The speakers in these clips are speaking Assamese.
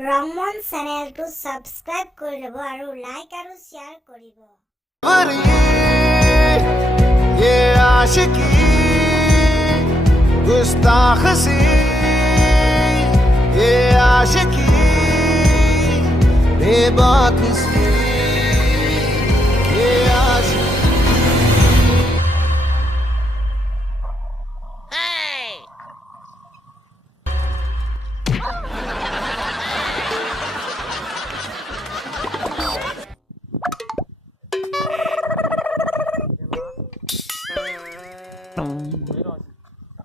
ৰংমন চেনেলটো সাবস্ক্ৰাইব কৰি ল'ব আৰু লাইক আৰু শ্বেয়াৰ কৰিব। ये आशिकी गुस्ताख सी ये आशिकी बेबाक सी ये आशिकी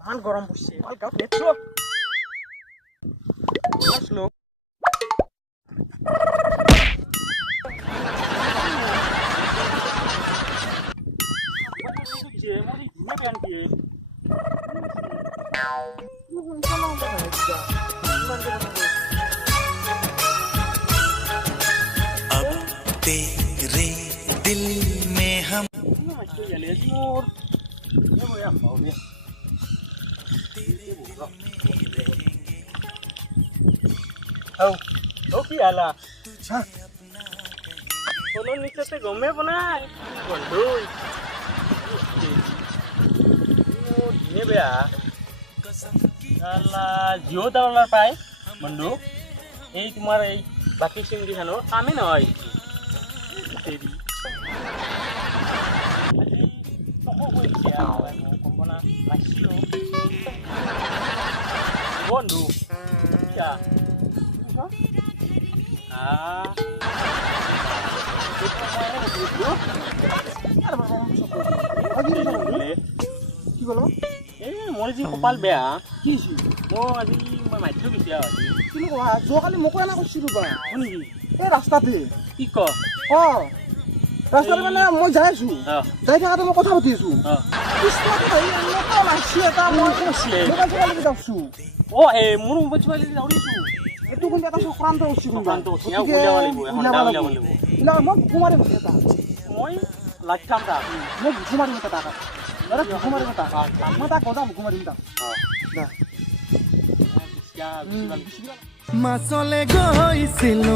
মান গরম পড়ছে ভাই গাও দেখছো আসলো अब तेरे दिल में हम কি আলা কোনো নিচেতে গমে বনাই বন্ধু দিনে বেয়া আলা জিঅ' টাৱাৰ পাই বন্ধু এই তোমাৰ এই বাকী চিম কেইখনৰ কামেই নহয় দেৰি বন্ধু কি বলো মোৰ যি কপাল বেয়া কি মই আজি মই মাধ্য বিদ্যা কিন্তু যোৱাকালি মোকো এনে কৈছিলো বা নেকি এই ৰাস্তাতে কি ক অ ৰাস্তাতে মানে মই যাই আছো যাই থাকাতে মই কথা পাতি আছো মোৰ মোবাইল চোৱালি যাওঁছো এইটো কিন্তু এটা সংক্ৰান্ত উচিত মই ভুকু মাৰিম এটা মই লাগাম তাক মই ভুকু মাৰিম এটা তাক ভুকু মাৰিম এটা মই তাক গজা ভুকু মাৰিম তাক মাছলে গৈছিলো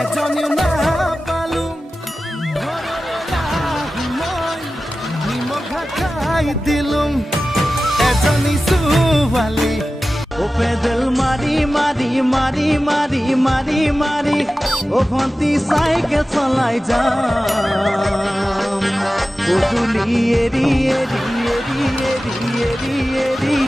এজনীও নাপালো মই নিমখ খাই দিলো এজনী ছোৱালী পেডেল মাৰি মাৰি মাৰি মাৰি মাৰি মাৰি অ ভণ্টি চাইকেল চলাই যাম গধূলি এৰি এৰি এৰি এৰি এৰি এৰি